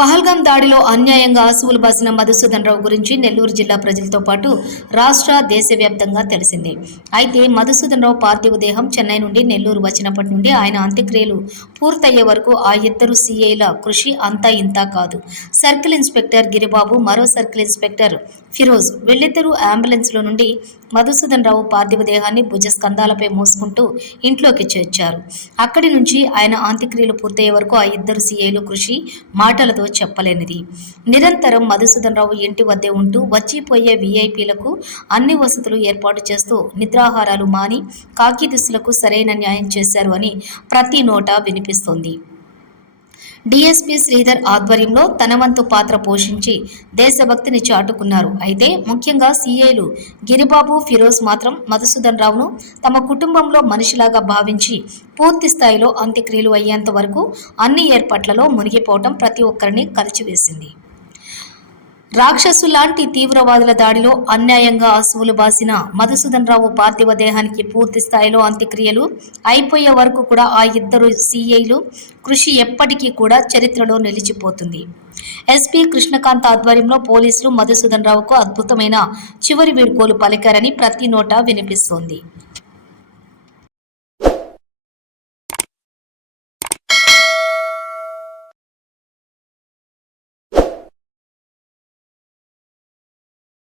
పహల్గాం దాడిలో అన్యాయంగా ఆసువులు బాసిన మధుసూదన్ రావు గురించి నెల్లూరు జిల్లా ప్రజలతో పాటు రాష్ట్ర దేశవ్యాప్తంగా తెలిసిందే. అయితే మధుసూదన్ రావు పార్థివ దేహం చెన్నై నుండి నెల్లూరు వచ్చినప్పటి నుండి ఆయన అంత్యక్రియలు పూర్తయ్యే వరకు ఆ ఇద్దరు సీఐల కృషి అంతా ఇంతా కాదు. సర్కిల్ ఇన్స్పెక్టర్ గిరిబాబు, మరో సర్కిల్ ఇన్స్పెక్టర్ ఫిరోజ్ వీళ్ళిద్దరూ అంబులెన్స్లో నుండి మధుసూదన్ రావు పార్థివ దేహాన్ని భుజస్కంధాలపై మోసుకుంటూ ఇంట్లోకి చేర్చారు. అక్కడి నుంచి ఆయన అంత్యక్రియలు పూర్తయ్యే వరకు ఆ ఇద్దరు సీఐలు కృషి మాటలతో చెప్పలేనిది. నిరంతరం మధుసూదన్ రావు ఇంటి వద్దే ఉంటూ వచ్చిపోయే వీఐపీలకు అన్ని వసతులు ఏర్పాటు చేస్తూ నిద్రాహారాలు మాని కాకి దుస్తులకు సరైన న్యాయం చేశారు అని ప్రతి నోటా వినిపిస్తోంది. డీఎస్పీ శ్రీధర్ ఆధ్వర్యంలో తన వంతు పాత్ర పోషించి దేశభక్తిని చాటుకున్నారు. అయితే ముఖ్యంగా సీఐలు గిరిబాబు, ఫిరోజ్ మాత్రం మధుసూదన్ రావును తమ కుటుంబంలో మనిషిలాగా భావించి పూర్తి స్థాయిలో అంత్యక్రియలు అయ్యేంత వరకు అన్ని ఏర్పాట్లలో మునిగిపోవటం ప్రతి ఒక్కరిని కలిచివేసింది. రాక్షసులాంటి తీవ్రవాదుల దాడిలో అన్యాయంగా అసువులు బాసిన మధుసూదన్ రావు పార్థివ దేహానికి పూర్తి స్థాయిలో అంత్యక్రియలు అయిపోయే వరకు కూడా ఆ ఇద్దరు సీఐలు కృషి ఎప్పటికీ కూడా చరిత్రలో నిలిచిపోతుంది. ఎస్పీ కృష్ణకాంత్ ఆధ్వర్యంలో పోలీసులు మధుసూదన్ రావుకు అద్భుతమైన చివరి వీడ్కోలు పలికారని ప్రతి నోటా వినిపిస్తోంది.